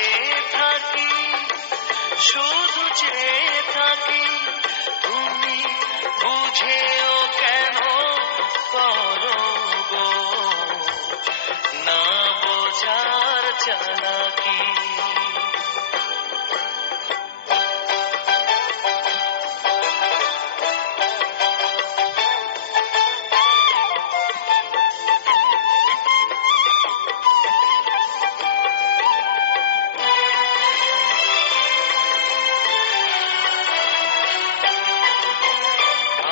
চেয়ে থাকি, শুধু চেয়ে থাকি, তুমি বুঝেও কেন করো গো না বোঝার চালাকি।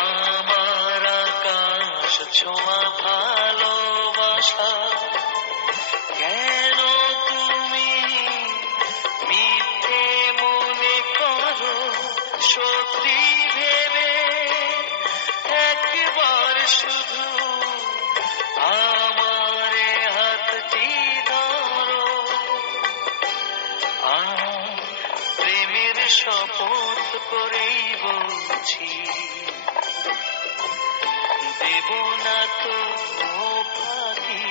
আমার আকাশ ছোঁয়া ভালোবাসা কেন তুমি মিথ্যে মনে করো সত্যি ভেবে? একবার শুধু আমারে হাতটি ধরো, প্রেমের শপথ করেই বলছি, দেব না তো ফাঁকি।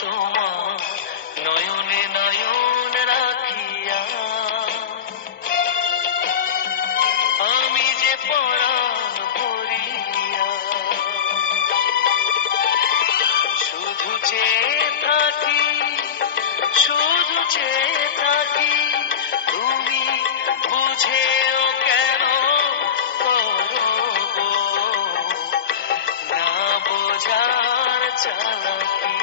তোমার নয়নে নয়ন রাখিয়া আমি যে পরাণ ভরিয়া শুধু চেয়ে থাকি, শুধু চেয়ে থাকি, তুমি বুঝেও কেন করো গো না বোঝার চালাকি।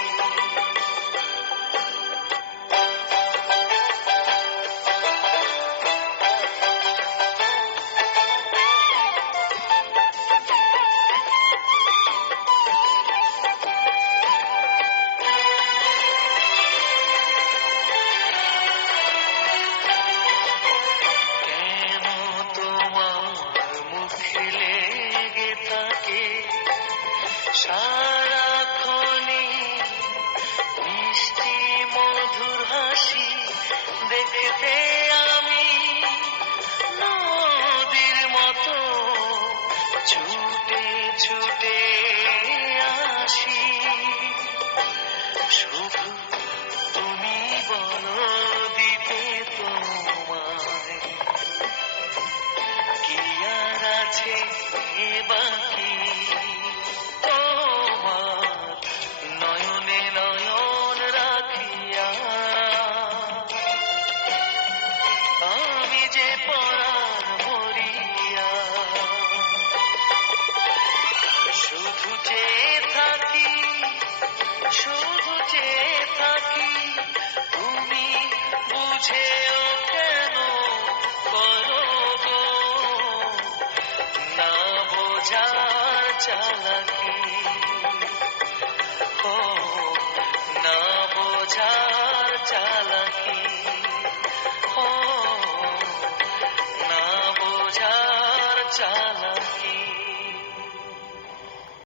কেন তোমার মুখে লেগে থাকে সারাক্ষণই মিষ্টি মধুর হাসি? দেখতে আমি নদীর মতো ছুটে ছুটে আসি, শুধু তুমি বলো দিতে তোমায় কি আর আছে এ বাকি? তোমার নয়নে নয়ন রাখিয়া আমি যে পরাণ ভরিয়া শুধু চেয়ে থাকি, শুধু চেয়ে থাকি, তুমি বুঝেও কেন করো গো না বোঝার চালাকি। ও না বোঝার চালাকি, ও না বোঝার চালাকি।